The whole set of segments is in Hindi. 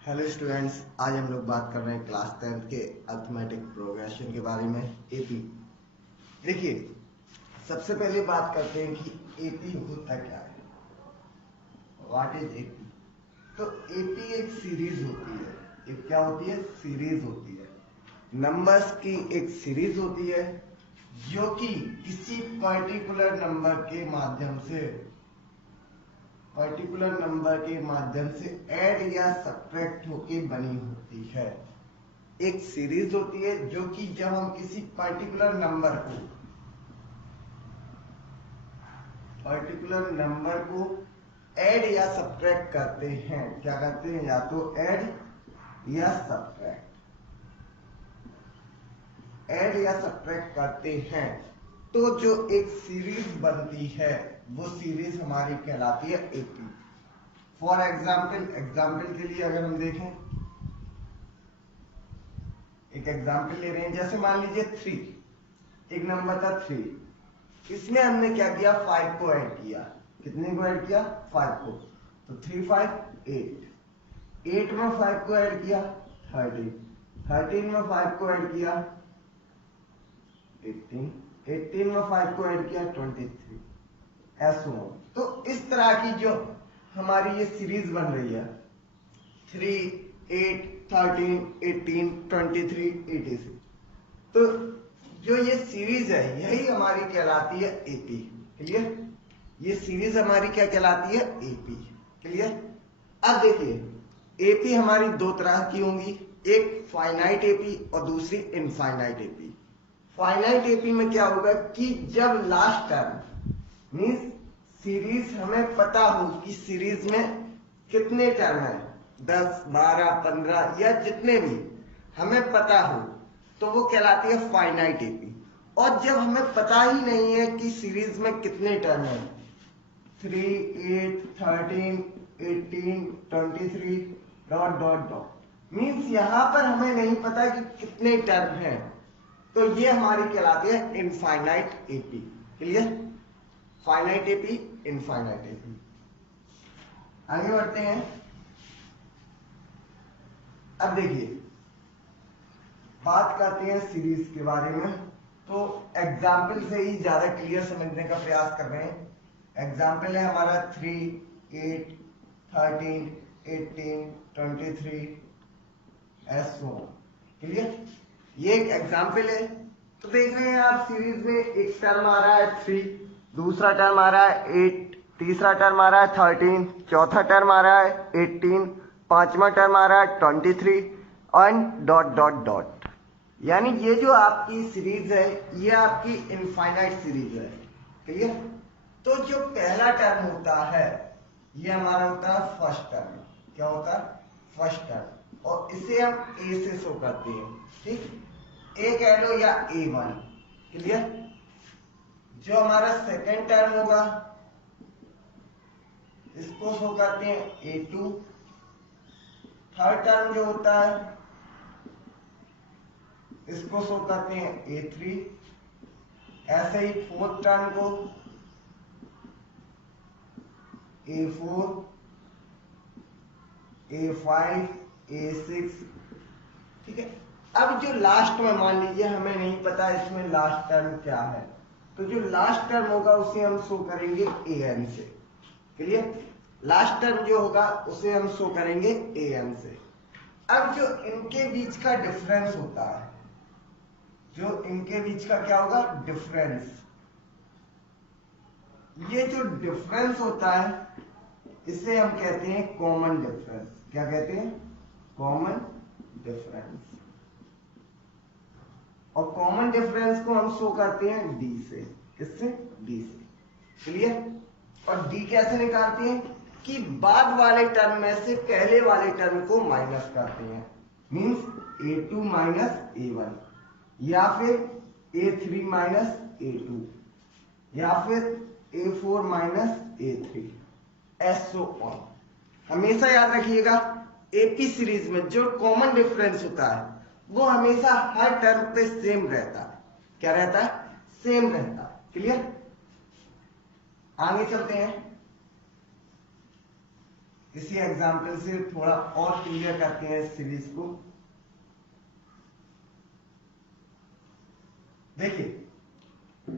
हेलो स्टूडेंट्स, आज हम लोग बात कर रहे हैं क्लास 10th के अर्थमेटिक प्रोग्रेशन के बारे में। एपी देखिए, सबसे पहले बात करते हैं कि एपी होता क्या है। What is AP? तो एपी एक सीरीज होती है। एक क्या होती है? सीरीज होती है। नंबर्स की एक सीरीज होती है जो कि किसी पर्टिकुलर नंबर के माध्यम से ऐड या सब्ट्रैक्ट होके बनी होती है। एक सीरीज होती है जो कि जब हम किसी पर्टिकुलर नंबर को ऐड या सब्ट्रैक्ट करते हैं, क्या करते हैं? या तो ऐड या सब्ट्रैक्ट करते हैं, तो जो एक सीरीज बनती है वो सीरीज हमारी कहलाती है एपी। फॉर एग्जाम्पल के लिए अगर हम देखें, एक एग्जाम्पल ले रहे हैं, जैसे मान लीजिए 3, एक नंबर था 3, इसमें हमने क्या किया? 5 को ऐड किया। कितने को ऐड किया? 5 को। तो 3 5 8, 8 में 5 को ऐड किया 13, 13 में 5 को ऐड किया 18, 18 में 5 को ऐड किया 23, ऐसा। तो इस तरह की जो हमारी ये सीरीज बन रही है 3 8 13 18 23 86, तो जो ये सीरीज है यही हमारी कहलाती है एपी। क्लियर? ये सीरीज हमारी क्या कहलाती है? एपी। क्लियर? अब देखिए, एपी हमारी दो तरह की होंगी, एक फाइनाइट एपी और दूसरी इनफाइनाइट एपी। फाइनाइट एपी में क्या होगा कि जब लास्ट टर्म मीन्स सीरीज हमें पता हो कि सीरीज में कितने टर्म है, 10 12 15 या जितने भी हमें पता हो, तो वो कहलाती है फाइनाइट एपी। और जब हमें पता ही नहीं है कि सीरीज में कितने टर्म है, 3 8 13 18 23 डॉट डॉट डॉट, मीन्स यहां पर हमें नहीं पता कि कितने टर्म हैं, तो ये हमारी कहलाती है infinite AP. Clear? Finite AP, infinite AP. आगे बढ़ते हैं। अब देखिए, बात करते हैं सीरीज के बारे में, तो एग्जाम्पल से ही ज्यादा क्लियर समझने का प्रयास कर रहे हैं। एग्जाम्पल है हमारा 3 8 13 18 23 ऐसो। क्लियर? ये एक एग्जाम्पल है। तो देख रहे हैं आप, सीरीज में एक टर्म आ रहा है 3, दूसरा टर्म आ रहा है 8, तीसरा टर्म आ रहा है 13, चौथा टर्म आ रहा है 18, पांचवा टर्म आ रहा है 23 एंड डॉट डॉट डॉट। यानी ये जो आपकी सीरीज है ये आपकी इनफाइनाइट सीरीज है। क्लियर? तो जो पहला टर्म होता है ये हमारा होता है फर्स्ट टर्म। क्या होता है? First term. और इसे हम ए से शो करते हैं। ठीक? ए कह लो या A1। क्लियर? जो हमारा सेकेंड टर्म होगा इसको शो करते हैं A2। थर्ड टर्म जो होता है इसको शो करते हैं A3। ऐसे ही फोर्थ टर्म को A4, A5, A6। ठीक है? अब जो लास्ट में मान लीजिए हमें नहीं पता इसमें लास्ट टर्म क्या है, तो जो लास्ट टर्म होगा उसे हम शो करेंगे AN से। क्लियर? लास्ट टर्म जो होगा उसे हम शो करेंगे AN से। अब जो इनके बीच का डिफरेंस होता है, जो इनके बीच का क्या होगा? डिफरेंस। ये जो डिफरेंस होता है इसे हम कहते हैं कॉमन डिफरेंस। क्या कहते हैं? Common difference. और कॉमन डिफरेंस को हम शो करते हैं D से। किससे? D से। क्लियर? और D कैसे निकालते हैं कि बाद वाले टर्म में से पहले वाले टर्म को माइनस करते हैं, मींस A2 माइनस A1, या फिर A3 माइनस A2, या फिर A4 माइनस A3, ऐसो ऑन। हमेशा याद रखिएगा, एपी सीरीज में जो कॉमन डिफरेंस होता है वो हमेशा हर टर्म पे सेम रहता है। क्या रहता है? सेम रहता है। क्लियर? आगे चलते हैं। इसी एग्जाम्पल से थोड़ा और क्लियर करते हैं इस सीरीज को। देखिए,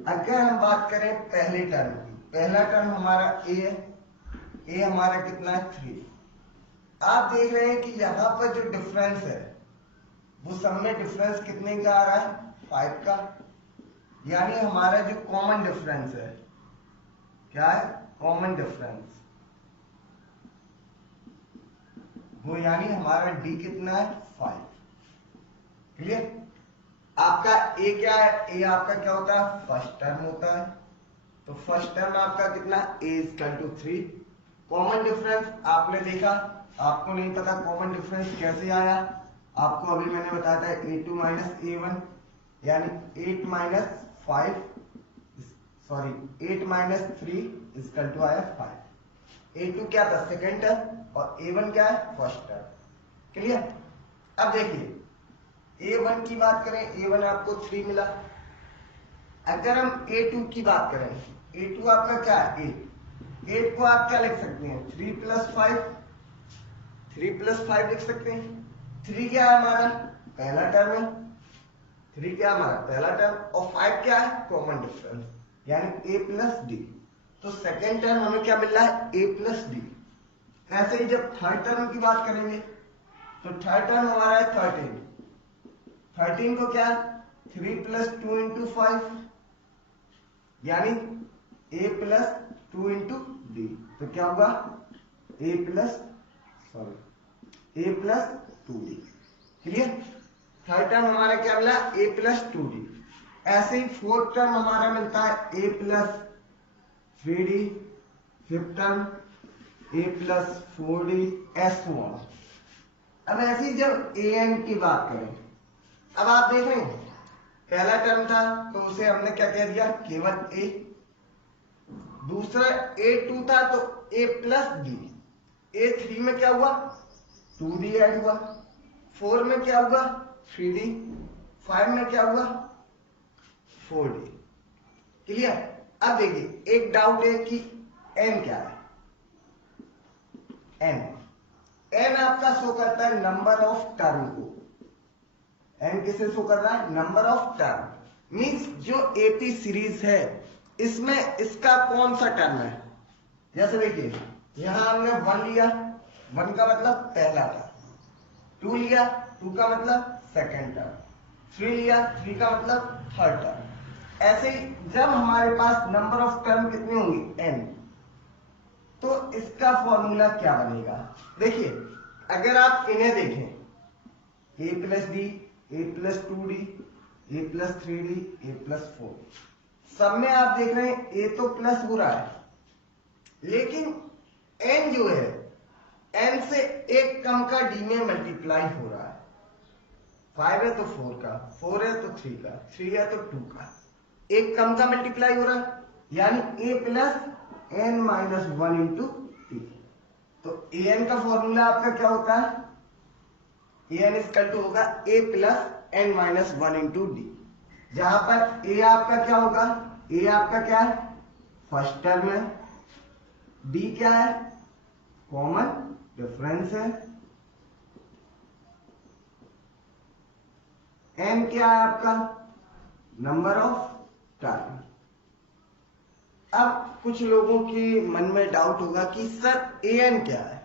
अगर हम बात करें पहले टर्म की, पहला टर्म हमारा ए है, ए हमारा कितना है 3। आप देख रहे हैं कि यहाँ पर जो डिफरेंस है वो सब में डिफरेंस कितने का आ रहा है, 5 का। यानी हमारा जो कॉमन डिफरेंस है, क्या है, कॉमन डिफरेंस, वो यानी हमारा डी कितना है, 5। क्लियर। आपका ए क्या है, ए आपका क्या होता है, फर्स्ट टर्म होता है। तो फर्स्ट टर्म आपका कितना, ए इक्वल टू 3। कॉमन डिफरेंस आपने देखा, आपको नहीं पता कॉमन डिफरेंस कैसे आया, आपको अभी मैंने बताया था a2 माइनस a1, यानी 8 minus 5, sorry 8 minus 3 equal to आया 5। a2 क्या था, सेकेंड टर्म, और a1 क्या है, फर्स्ट टर्म। क्लियर। अब देखिए a1 की बात करें, a1 आपको 3 मिला। अगर हम a2 की बात करें, a2 आपका क्या है, 8 को आप क्या लिख सकते हैं, 3 प्लस 5, 3 प्लस 5 लिख सकते हैं। 3 क्या है हमारा, पहला टर्म है, 3 क्या है हमारा पहला टर्म, और 5 क्या है, कॉमन डिफरेंस, यानी a प्लस डी। तो सेकेंड टर्म हमें क्या मिल रहा है, a प्लस डी। ऐसे ही जब थर्ड टर्म की बात करेंगे, तो थर्ड टर्म हमारा है 13। 13 को क्या, 3 प्लस 2 इंटू 5, यानी a प्लस 2 इंटू डी। तो क्या होगा, a plus 2d। Clear. Third term हमारा क्या मिला, a प्लस 2d। ऐसे ही फोर्थ टर्म हमारा मिलता है a plus 3d, fifth term a plus 4d, S1। अब ऐसे ही जब an की बात करें, अब आप देख रहे हैं पहला टर्म था तो उसे हमने क्या कह दिया, केवल a। दूसरा a2 था तो a प्लस d। a3 में क्या हुआ, 2d ऐड हुआ। 4 में क्या हुआ, 3d। 5 में क्या हुआ, 4d। क्लियर। अब देखिए एक डाउट है कि n क्या है, n आपका शो करता है नंबर ऑफ टर्म को। n किसे शो कर रहा है, नंबर ऑफ टर्म। मींस जो एपी सीरीज है इसमें इसका कौन सा टर्म है। जैसे देखिए यहां हमने 1 लिया, 1 का मतलब पहला टर्म। 2 लिया, 2 का मतलब सेकेंड टर्म। 3 लिया, 3 का मतलब थर्ड टर्म। ऐसे ही जब हमारे पास नंबर ऑफ टर्म कितने होंगे, n, तो इसका फॉर्मूला क्या बनेगा। देखिए अगर आप इन्हें देखें, a plus D, a plus 2d, a plus 3d, a plus 4, सब में आप देख रहे हैं a तो प्लस हो रहा है, लेकिन n जो है, n से एक कम का d में मल्टीप्लाई हो रहा है। 5 है तो 4 का, 4 है तो 3 का, 3 है तो 2 का, एक कम का मल्टीप्लाई हो रहा है, यानी a plus n minus 1 into T. तो an का फॉर्मूला आपका क्या होता है, an इक्वल टू होगा a plus n minus 1 into D. जहां पर a आपका क्या होगा, a आपका क्या है, फर्स्ट टर्म है, d क्या है, कॉमन डिफरेंस है, n क्या है आपका, नंबर ऑफ टर्म। अब कुछ लोगों के मन में डाउट होगा कि सर an क्या है।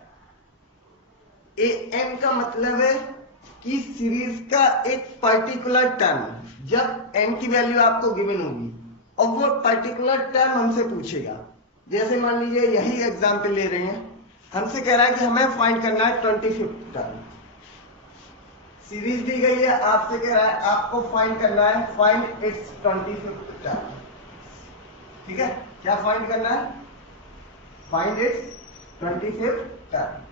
an का मतलब है कि सीरीज का एक पर्टिकुलर टर्म, जब n की वैल्यू आपको गिवन होगी और वो पर्टिकुलर टर्म हमसे पूछेगा। जैसे मान लीजिए यही एग्जांपल ले रहे हैं, हमसे कह रहा है कि हमें फाइंड करना है 25th टर्म। सीरीज दी गई है, आपसे कह रहा है आपको फाइंड करना है, फाइंड इट्स 25th टर्म। ठीक है, क्या फाइंड करना है, find its 25th term.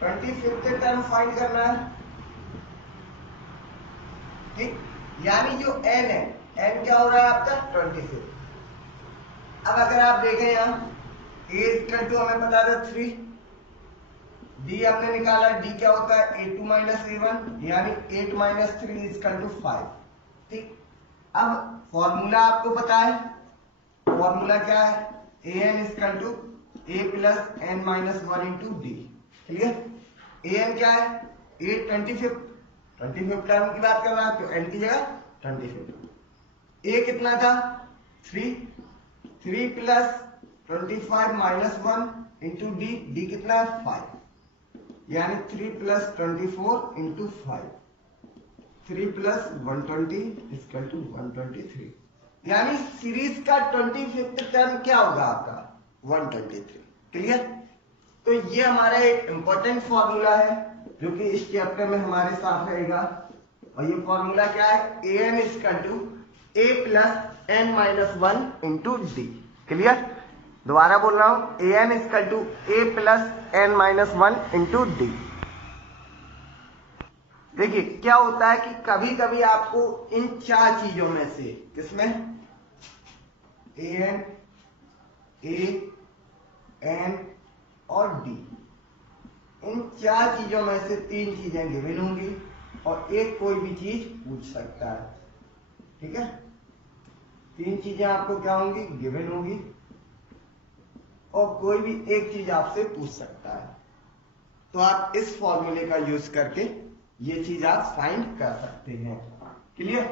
25th term find करना है। ठीक, यानी जो n है, n क्या हो रहा है आपका 25। अब अगर आप देखें यहां a इक्वल टू हमें पता था 3, d हमने निकाला, d क्या होता है a2 माइनस a1, यानी 8 माइनस 3 इक्वल टू 5। ठीक, अब फॉर्मूला आपको पता है, फॉर्मूला क्या है, an equal to a plus n minus one into D. Clear? an क्या है? a 25th टर्म की बात कर रहा है, तो n की जगह 25। a कितना था? 3 plus 25 minus one into D. D कितना है? 5, यानी 3 plus 24 into 5, 3 plus 120 equal to 123। यानी सीरीज का 25th टर्म क्या होगा आपका? 123। क्लियर? तो ये हमारा एक इंपॉर्टेंट फॉर्मूला है जो कि इस चैप्टर में हमारे साथ रहेगा। और ये फॉर्मूला क्या है? an equal to a plus n minus one into D. Clear? दोबारा बोल रहा हूं, an equal to a plus n minus one into D. देखिए क्या होता है कि कभी कभी आपको इन चार चीजों में से, किसमें? an, a, n और d, इन चार चीजों में से तीन चीजें गिवन होंगी और एक कोई भी चीज पूछ सकता है। ठीक है? तीन चीजें आपको क्या होंगी? गिवन होगी और कोई भी एक चीज आपसे पूछ सकता है। तो आप इस फॉर्मूले का यूज करके ये चीज आप फाइंड कर सकते हैं। क्लियर?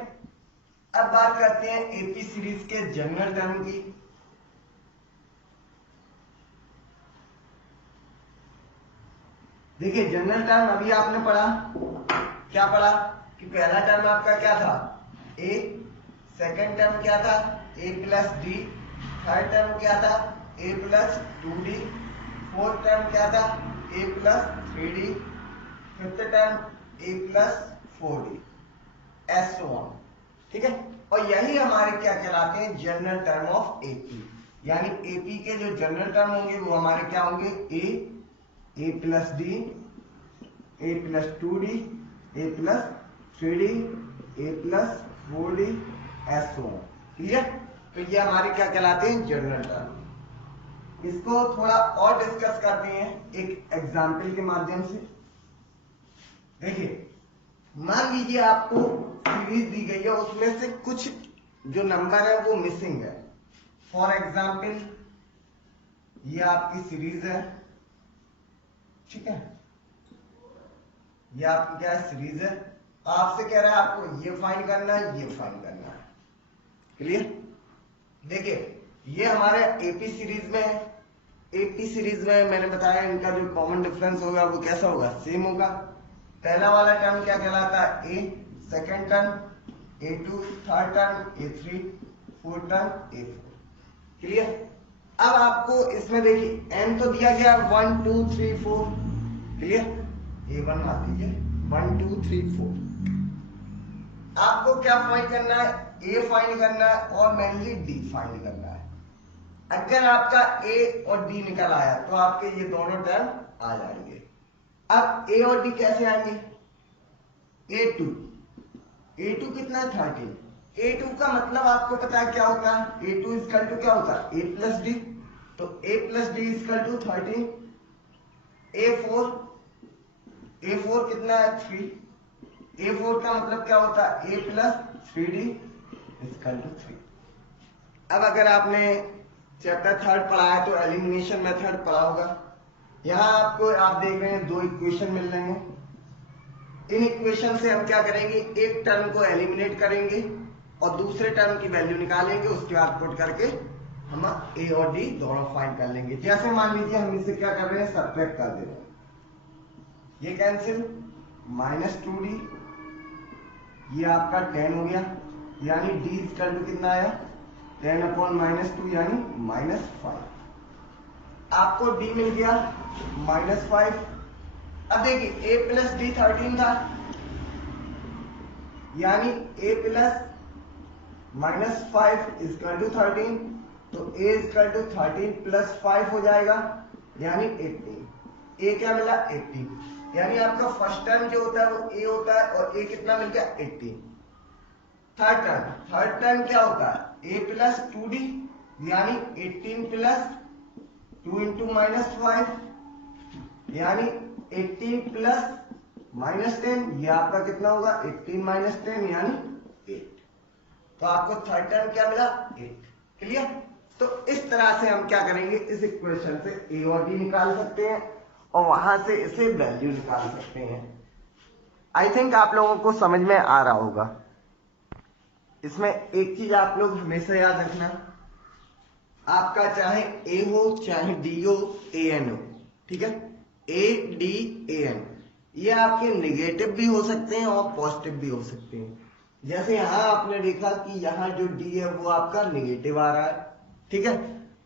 अब बात करते हैं एपी सीरीज के जनरल टर्म की। देखिए जनरल टर्म अभी आपने पढ़ा, क्या पढ़ा कि पहला टर्म आपका क्या था? a, सेकंड टर्म क्या था? a plus D, third term क्या था? a plus 2d, fourth term क्या था? a plus 3d, fifth term a plus 4d, एसो ऑन। ठीक है? और यही हमारे क्या कहलाते हैं? General term of AP. यानी एपी के जो जनरल टर्म होंगे वो हमारे क्या होंगे? a plus D, a plus 2d, a plus 3d, a plus 4d, एसो ऑन। क्लियर? तो ये हमारे क्या कहलाते हैं? General term. इसको थोड़ा और डिस्कस करते हैं एक एग्जाम्पल के माध्यम से। देखिए मान लीजिए आपको सीरीज दी गई है, उसमें से कुछ जो नंबर है वो मिसिंग है। फॉर एग्जाम्पल ये आपकी सीरीज है। ठीक है? ये आपकी क्या है? सीरीज है। आपसे कह रहा है आपको ये फाइंड करना है, ये फाइंड करना है। क्लियर? देखिए ये हमारे एपी सीरीज में है। एपी सीरीज में मैंने बताया इनका जो कॉमन डिफरेंस होगा वो कैसा होगा? सेम होगा। पहला वाला टर्म क्या कहलाता है? a, second term a2, third term a3, fourth term a4। Clear? अब आपको इसमें देखिए n तो दिया गया 1 2 3 4। क्लियर? a1 मान लीजिए 1 2 3 4। आपको क्या फाइंड करना है? a फाइंड करना है और मेनली d फाइंड करना है। अगर आपका a और d निकल आया तो आपके ये दोनों टर्म आ जाएंगे। अब a और d कैसे आएंगे? a2 कितना है? 13। a2 का मतलब आपको पता है क्या होता है? a2 इक्वल टू क्या होता है? a plus D. तो a plus D equal to 13। a4 कितना है? 3। a4 का मतलब क्या होता है? a plus 3d equal to 3। अब अगर आपने चैप्टर थर्ड पढ़ा है तो एलिमिनेशन मेथड पढ़ा होगा। यहां आपको आप देख रहे हैं दो इक्वेशन मिल रहे हैं। इन इक्वेशन से हम क्या करेंगे? एक टर्म को एलिमिनेट करेंगे और दूसरे टर्म की वैल्यू निकालेंगे, उसके बाद पुट करके हम a और d दोनों फाइंड कर लेंगे। जैसे मान लीजिए हम इसे क्या कर रहे हैं? सब्ट्रैक्ट कर दे रहे हैं। ये कैंसिल, माइनस 2d, ये आपका 10 हो गया, यानी d इक्वल टू कितना आया? 10 अपॉन माइनस 2 यानी -5। आपको d मिल गया -5। अब देखिए a प्लस डी 13 था, यानी a प्लस -5 इक्वल टू 13। तो a इक्वल टू 13 प्लस 5 हो जाएगा, यानी 18। a क्या मिला? 18। यानी आपका फर्स्ट टर्म जो होता है वो a होता है और a कितना मिल गया? 18। थर्ड टर्म क्या होता है? a प्लस 2d, यानी 18 प्लस 2 इंटू -5, यानी 18 प्लस -10। ये आपका कितना होगा? 18 माइनस 10 यानी 8। तो आपको थर्ड टर्म क्या मिला? 8। क्लियर? तो इस तरह से हम क्या करेंगे, इस इक्वेशन से a और b निकाल सकते हैं और वहां से इसे वैल्यू निकाल सकते हैं। आई थिंक आप लोगों को समझ में आ रहा होगा। इसमें एक चीज आप लोग हमेशा याद रखना, आपका चाहे a हो चाहे d हो, an हो, ठीक है, a d an, ये आपके निगेटिव भी हो सकते हैं और पॉजिटिव भी हो सकते हैं। जैसे यहां आपने देखा कि यहाँ जो d है वो आपका निगेटिव आ रहा है, ठीक है।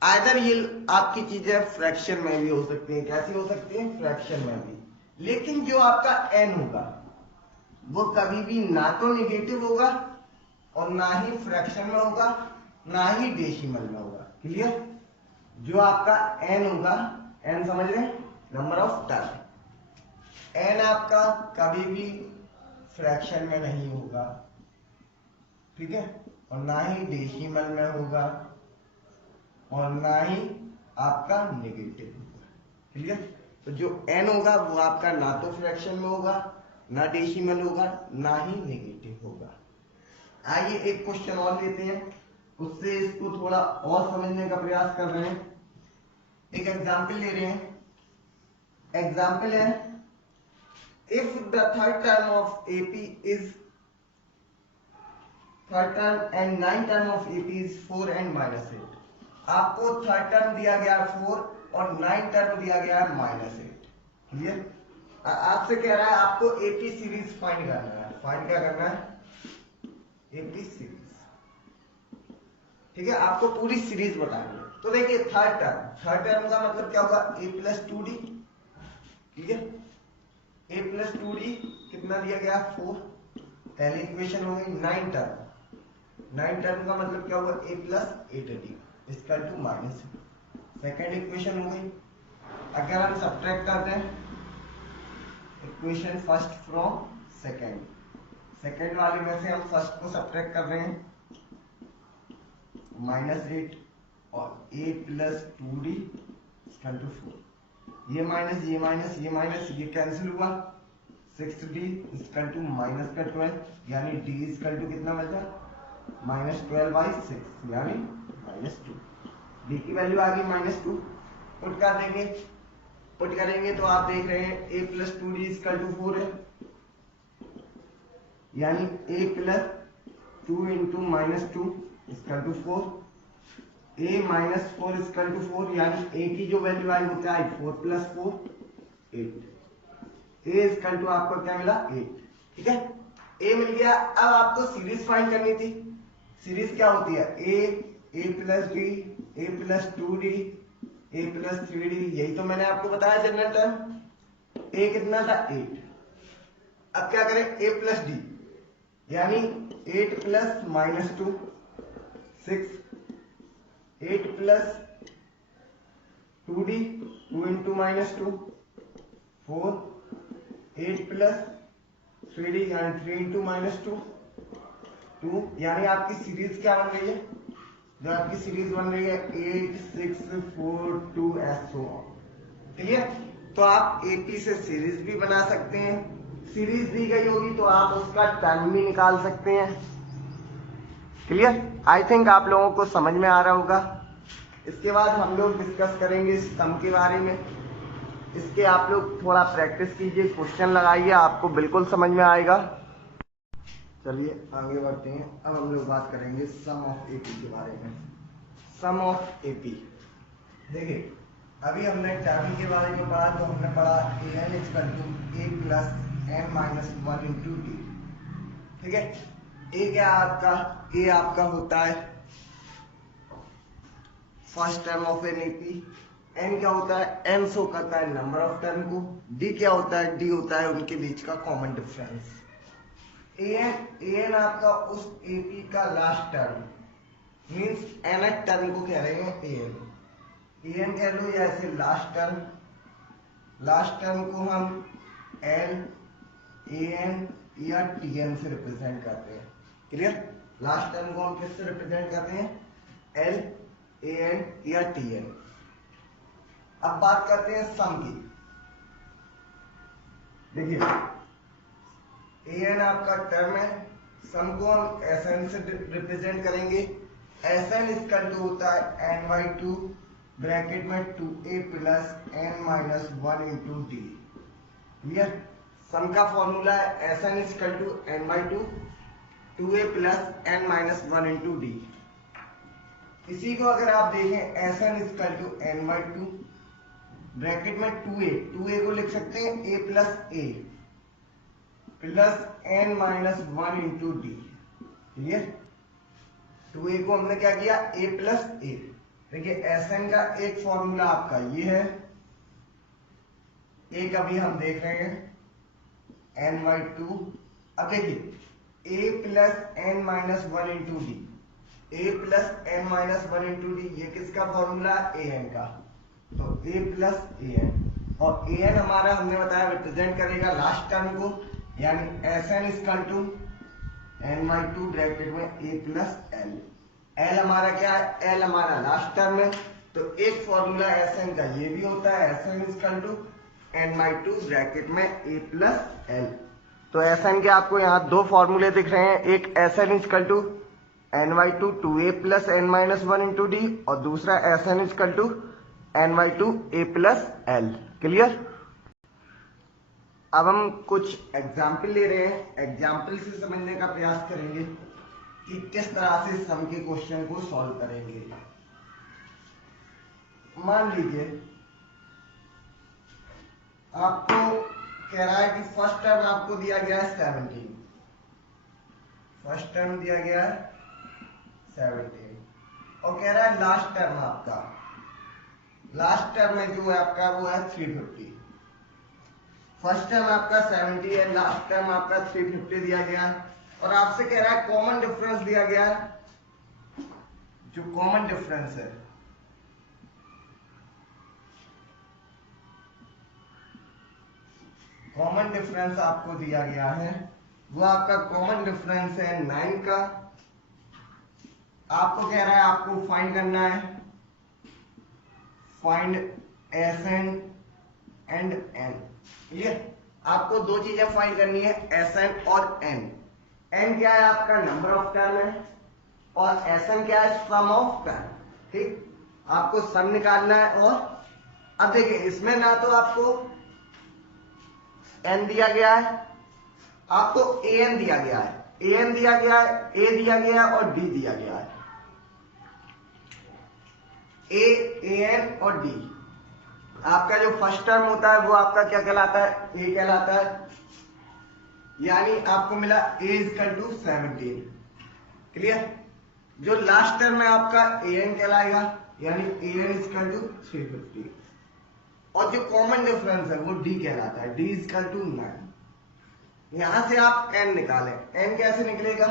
आइदर ये आपकी चीजें फ्रैक्शन में भी हो सकती हैं। कैसी हो सकती हैं? फ्रैक्शन में भी। लेकिन जो आपका n होगा वो कभी भी ना तो निगेटिव होगा और ना ही फ्रैक्शन में होगा, ना ही डेसिमल में होगा। क्लियर? जो आपका n होगा, n समझ रहे हैं, नंबर ऑफ टर्म, n आपका कभी भी फ्रैक्शन में नहीं होगा, ठीक है, और ना ही डेसिमल में होगा और ना ही आपका नेगेटिव होगा। क्लियर? तो जो n होगा वो आपका ना तो फ्रैक्शन में होगा, ना डेसिमल होगा, ना ही नेगेटिव होगा। आइए एक क्वेश्चन और लेते हैं, उससे इसको थोड़ा और समझने का प्रयास कर रहे हैं। एक एग्जाम्पल ले रहे हैं। एग्जाम्पल है, if the third term of AP is third term and nine term of AP is 4 and -8। आपको थर्ड टर्म दिया गया 4 और नाइन टर्म दिया गया -8। क्लियर? आपसे कह रहा है आपको AP सीरीज फाइंड करना है। फाइंड क्या करना है? AP सीरीज, ठीक है, आपको पूरी सीरीज बतानी है। तो देखिए थर्ड टर्म का मतलब क्या होगा? a + 2d, clear, a + 2d कितना दिया गया? 4, पहली इक्वेशन हो गई। नाइन टर्म का मतलब क्या होगा? a + 8d इसका टू माइनस, सेकेंड इक्वेशन हो गई। अगर हम सब्ट्रैक्ट करते हैं इक्वेशन फर्स्ट फ्रॉम सेकेंड वाले में से हम फर्स्ट को सब्ट्रैक्ट कर रहे हैं, -8 और a + 2d इसका टू 4, ये माइनस ये कैंसिल हुआ, 6d इसका टू -12, यानी d इसका टू कितना बचा? -12/6 यानी -2। d की वैल्यू आ गई -2। पुट कर देंगे, पुट करेंगे तो आप देख रहे हैं a + 2d इसका टू 4 है, यानी a + 2 × -2 इसका टू 4, a - 4 इसका टू 4, यानी a की जो वैल्यू आई वो क्या आई? 4 + 4 8। a इसका टू आपको क्या मिला? 8, ठीक है, a मिल गया। अब आपको सीरीज फाइंड करनी थी। सीरीज क्या होती है? a + d, a + 2d, a + 3d, यही तो मैंने आपको बताया जनरल टर्म। a कितना था? 8। अब क्या करें? a + d, यानी 8 + -2 6, 8 + 2d 2 × -2 4, 8 + 3d यानी 3 × -2 2, यानी आपकी सीरीज क्या बन रही है? जो आपकी सीरीज बन रही है 8 6 4 2 ऐसो, ठीक है। तो आप AP से सीरीज भी बना सकते हैं। सीरीज दी गई होगी तो आप उसका टर्म भी निकाल सकते हैं। क्लियर? आई थिंक आप लोगों को समझ में आ रहा होगा। इसके बाद हम लोग डिस्कस करेंगे सम के बारे में। इसके आप लोग थोड़ा प्रैक्टिस कीजिए, क्वेश्चन लगाइए, आपको बिल्कुल समझ में आएगा। चलिए आगे बढ़ते हैं। अब हम लोग बात करेंगे सम ऑफ AP के बारे में। सम ऑफ AP, देखिए अभी हमने टर्म के बारे में पढ़ा, तो हमने पढ़ा an = a + n - 1 × d, ठीक है। a क्या आपका? a आपका होता है first term of N AP। n क्या होता है? n शो करता है नंबर ऑफ टर्म को। d क्या होता है? d होता है उनके बीच का कॉमन डिफरेंस। an आपका उस AP का last term, means nth term को कह रहे हैं an कह लो या ऐसे लास्ट टर्म को हम l, an या tn से रिप्रेजेंट करते हैं। क्लियर? लास्ट टर्म को हम किससे रिप्रेजेंट करते हैं? l, an या tn। अब बात करते हैं सम की। देखिए an आपका टर्म है, सम को हम Sn से रिप्रेजेंट करेंगे। एस एन इक्वल टू होता है एन बाई टू ब्रैकेट में 2a plus N minus 1 into D. Clear? Sum का फॉर्मूला है S N equal to N by two 2a plus N minus 1 into D. इसी को अगर आप देखें S N equal to N by two bracket में 2a को लिख सकते हैं a plus A plus N minus 1 into D. Clear? 2a को हमने क्या किया a प्लस ए। देखिए एस एन का एक फॉर्मूला आपका ये है, एक अभी हम देख रहे हैं एन बाई टू। अब देखिए a plus N minus 1 into D, a plus N minus 1 into D, ये किसका फॉर्मूला है ए एन का, तो a प्लस ए एन। और ए एन हमारा हमने बताया रिप्रेजेंट करेगा लास्ट टर्म को, यानी S N equal to N by two bracket में a प्लस एल। एल हमारा क्या है, एल हमारा लास्ट टर्म है, तो एक फॉर्मूला एस एन का ये भी होता है S N equal to N by two bracket में a प्लस एल। तो एस एन के आपको यहाँ दो फॉर्मूले दिख रहे हैं, एक S N equal to N by two 2a plus N minus 1 into D और दूसरा S N equal to N by two a plus L. Clear? अब हम कुछ एग्जाम्पल ले रहे हैं, एग्जाम्पल से समझने का प्रयास करेंगे कि किस तरह से सम के क्वेश्चन को सॉल्व करेंगे। मान लीजिए आपको कह रहा है कि फर्स्ट टर्म आपको दिया गया है 17, फर्स्ट टर्म दिया गया है 17 और कह रहा है लास्ट टर्म आपका, लास्ट टर्म में जो है आपका वो है 350। फर्स्ट टर्म आपका 70 है, लास्ट टर्म आपका 350 दिया गया है और आपसे कह रहा है कॉमन डिफरेंस दिया गया है, जो कॉमन डिफरेंस है कॉमन डिफरेंस आपको दिया गया है, वो आपका कॉमन डिफरेंस है 9 का। आपको कह रहा है आपको फाइंड करना है, find S N and N. Clear? आपको दो चीजें फाइंड करनी है, एस एन और एन। एन क्या है आपका नंबर ऑफ टर्म है और एस एन क्या है सम ऑफ टर्म। ठीक, आपको सम निकालना है। और अब देखिए इसमें ना तो आपको एन दिया गया है, आपको ए एन दिया गया है, ए एन दिया गया है, ए दिया गया है और डी दिया गया है। ए एन और डी। आपका जो फर्स्ट टर्म होता है वो आपका क्या कहलाता है, ए कहलाता है, यानी आपको मिला a इक्वल टू 17। क्लियर? जो लास्ट टर्म में आपका ए एन कहलाएगा, यानी ए एन इक्वल टू 350 और जो कॉमन डिफरेंस है वो d कहलाता है, d इक्वल टू 9। यहां से आप n निकालें, n कैसे निकलेगा,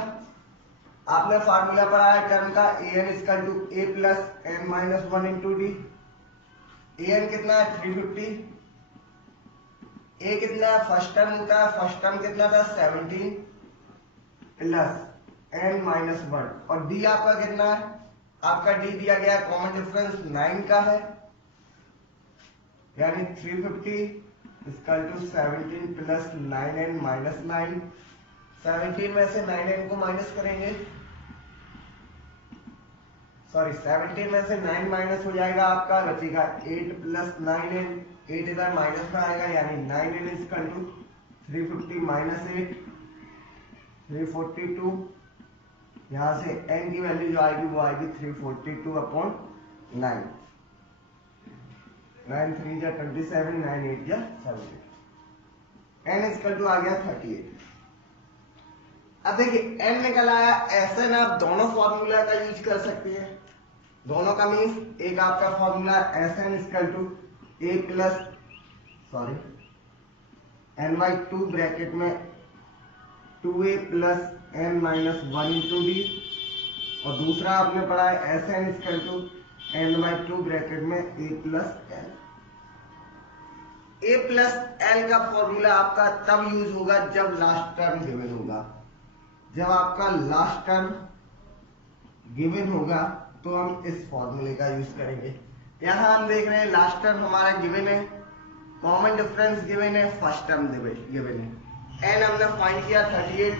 आपने फार्मूला पढ़ा है टर्म का A N equal to a plus N minus 1 into D. A N कितना है 350, ए कितना है फर्स्ट टर्म होता है, फर्स्ट टर्म कितना था 17 प्लस एन माइनस 1 और डी आपका कितना है, आपका डी दिया गया है कॉमन डिफरेंस 9 का है, यानी 350 equal to 17 plus 9n minus 9। 17 में से 9n को माइनस करेंगे, सॉरी 17 में से 9 माइनस हो जाएगा, आपका बचेगा 8 प्लस 9n, 8 इधर माइनस में आएगा, यानी 9n इक्वल टू 350 माइनस 8 342। यहां से n की वैल्यू जो आएगी वो आएगी 342 अपॉन 9। 9 3 जा 27, 9 8 जा 70, n इक्वल टू आ गया 38। अब देखिए n निकल आया, ऐसे ना आप दोनों फॉर्मूला का यूज कर सकते हैं। दोनों का मीन्स एक आपका formula S N equal to A plus sorry N by two bracket में 2a plus N minus 1 into D और दूसरा आपने पढ़ा है S N equal to N by two bracket में a plus L. a plus L का फॉर्मूला आपका तब यूज होगा जब लास्ट टर्म गिवन होगा। जब आपका लास्ट टर्म गिवन होगा तो हम इस फॉर्मूले का यूज करेंगे। यहां हम देख रहे हैं लास्ट टर्म हमारा गिवन है, कॉमन डिफरेंस गिवन है, फर्स्ट टर्म गिवन है। एन हमने फाइंड किया 38।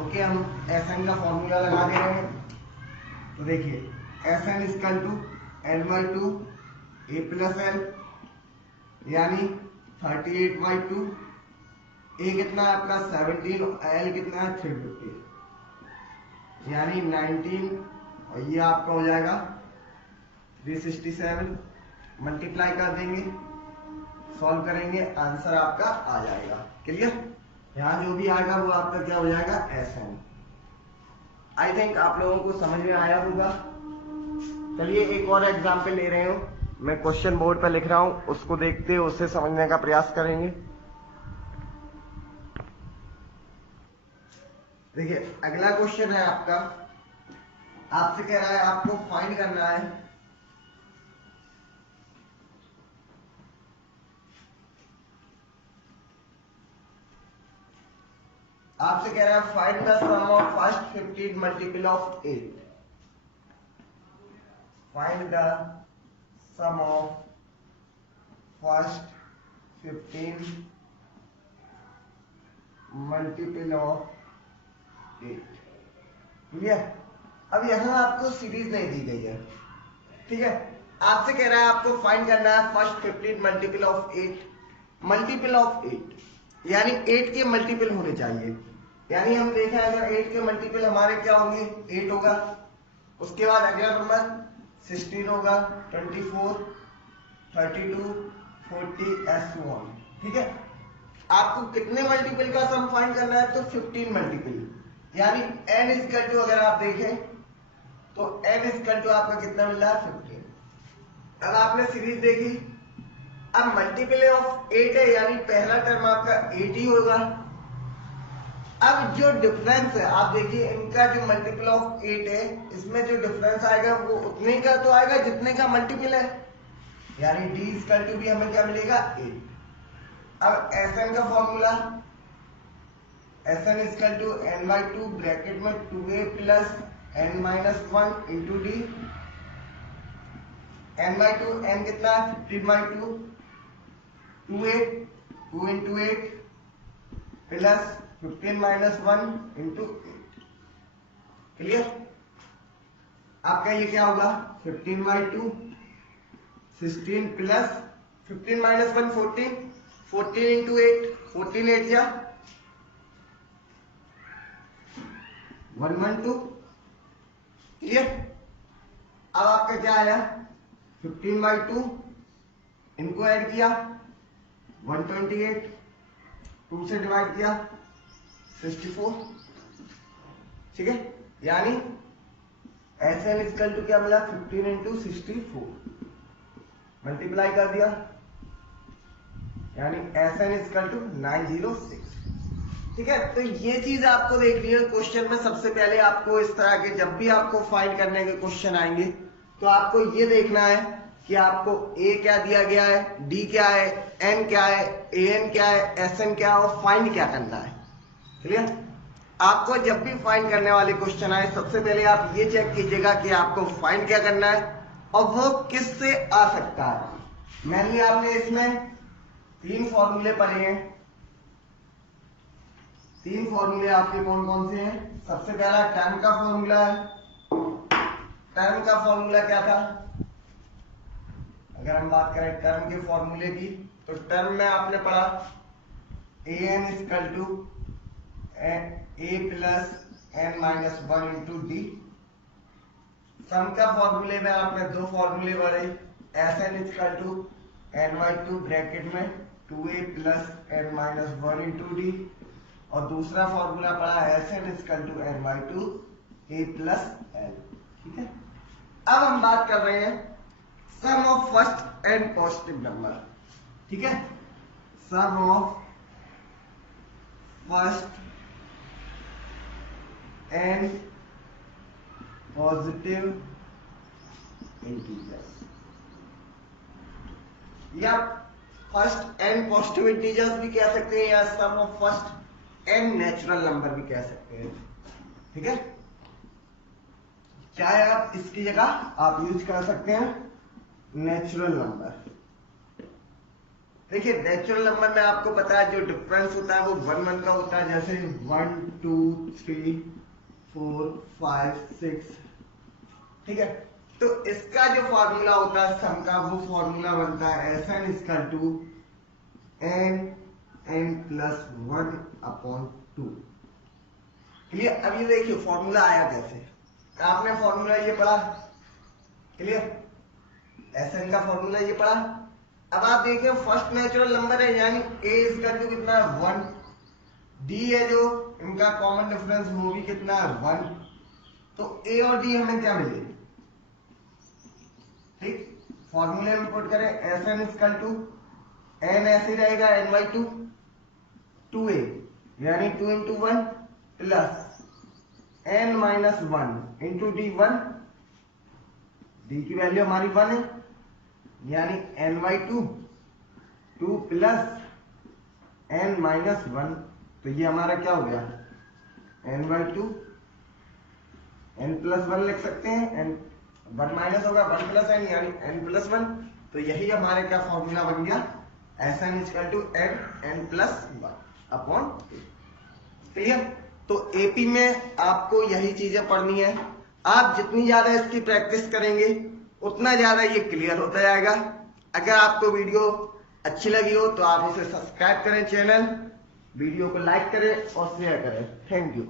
ओके, हम एस एन का फॉर्मूला लगा दे रहे हैं। तो देखिए S N equal to n/2 a plus L, यानी 38/2। ए कितना है आपका 17 और एल कितना है 350, यानी 19, और ये आपका हो जाएगा 367। मल्टीप्लाई कर देंगे, सॉल्व करेंगे, आंसर आपका आ जाएगा। क्लियर? यहाँ जो भी आएगा वो आपका क्या हो जाएगा एस एन। आई थिंक आप लोगों को समझ में आया होगा। चलिए एक और एग्जाम्पल ले रहे हूँ, मैं क्वेश्चन बोर्ड पर लिख रहा हूँ, उसको देखते हुए उससे समझने का प्रयास करेंगे। देखिए अगला क्वेश्चन है आपका, आपसे कह रहा है आपको फाइंड करना है आपसे कह रहा है find the sum of first 15 multiple of 8। Find the sum of first 15 multiple of 8। Clear? अब यहां आपको सीरीज नहीं दी गई है, ठीक है। आपसे कह रहा है आपको फाइंड करना है first 15 multiple of 8। Multiple of 8 यानी 8 के मल्टीपल होने चाहिए। यानी हम देखें अगर 8 के मल्टीपल हमारे क्या होंगे 8 होगा, उसके बाद अगला नंबर 16 होगा, 24, 32, 40 ऐसे होंगे, ठीक है। आपको कितने मल्टीपल का सम फाइंड करना है तो 15 मल्टीपल, यानी n इक्वल टू अगर आप देखें तो n इक्वल टू आपका कितना मिल रहा है 15। अब आपने सीरीज देखी, अब मल्टीपल ऑफ 8 है यानी पहला टर्म आपका 8 ही होगा। अब जो डिफरेंस है आप देखिए इनका जो मल्टीपल ऑफ 8 है, इसमें जो डिफरेंस आएगा वो उतने का तो आएगा जितने का मल्टीपल है, यानी d इक्वल टू भी हमें क्या मिलेगा 8। अब Sn का formula Sn equal to n/2 bracket में 2a plus n-1 into D. n/2 n कितना है 15/2, 2a 2 into 8 plus 15-1 into 8। Clear? आपका ये क्या होगा 15/2, 16 प्लस 15-1 14, 14 इंटू 8, 14 8 या 112। क्लियर? अब आपका क्या आया 15/2, इनको ऐड किया 128, 2 से डिवाइड किया 64, ठीक है। यानी Sn इक्वल टू क्या मिला 15 इंटू 64, मल्टीप्लाई कर दिया, यानी Sn इक्वल टू 906। ठीक है, तो ये चीज आपको देखनी है क्वेश्चन में। सबसे पहले आपको इस तरह के जब भी आपको फाइंड करने के क्वेश्चन आएंगे तो आपको ये देखना है कि आपको a क्या दिया गया है, d क्या है, n क्या है, an क्या है, sn क्या है और फाइंड क्या करना है। क्लियर? आपको जब भी फाइंड करने वाले क्वेश्चन आए सबसे पहले आप ये चेक कीजिएगा कि आपको फाइंड क्या करना है और वो किससे आ सकता है। मैंने आपने इसमें 3 फॉर्मूले पढ़े हैं। 3 फॉर्मूले आपके कौन कौन से हैं? सबसे पहला टर्म का फॉर्मूला है। टर्म का फॉर्मूला क्या था? अगर हम बात करें टर्म के फॉर्मूले की तो टर्म में आपने पढ़ा an equal to a plus n-1 into D. Sum का फॉर्मूले में आपने 2 फॉर्मूले पढ़े, Sn equal to n/2 bracket में 2a plus n-1 into D, और दूसरा फॉर्मूला पढ़ा Sn equal to n/2 a plus l। ठीक है, अब हम बात कर रहे हैं sum of first N positive number. ठीक है, sum of first N positive integers, या फर्स्ट एंड पॉजिटिव इंटीजर्स भी कह सकते हैं, या sum of first N natural number भी कह सकते हैं। ठीक है, चाहे आप इसकी जगह आप यूज कर सकते हैं नेचुरल नंबर। देखिए नेचुरल नंबर में आपको पता है जो डिफरेंस होता है वो 1 1 का होता है, जैसे 1 2 3 4 5 6 ठीक है। तो इसका जो फॉर्मूला होता है सम का, वो फॉर्मूला बनता है Sn equal to n+1/2। Clear. अब ये देखिए फॉर्मूला आया कैसे, आपने फॉर्मूला ये पढ़ा, क्लियर, Sn का फॉर्मूला ये पढ़ा। अब आप देखिए फर्स्ट नेचुरल नंबर है यानी a इक्वल टू कितना है 1, d है जो इनका कॉमन डिफरेंस वो भी कितना है 1, तो a और d हमें क्या मिले, ठीक। फॉर्मूले में पुट करें Sn इक्वल टू n ऐसे रहेगा n/2 2a यानी 2 into 1 plus n-1 into d1, d की वैल्यू हमारी 1 है यानी n/2 2 प्लस n-1, तो ये हमारा क्या हो गया n/2 n+1 लिख सकते हैं, n 1 माइनस होगा 1 प्लस n यानी n+1, तो यही हमारे क्या फॉर्मूला बन गया Sn equal to n+1/2। Clear. तो एपी में आपको यही चीजें पढ़नी है, आप जितनी ज्यादा इसकी प्रैक्टिस करेंगे उतना ज्यादा ये क्लियर होता जाएगा। अगर आपको वीडियो अच्छी लगी हो तो आप इसे सब्सक्राइब करें चैनल, वीडियो को लाइक करें और शेयर करें। Thank you.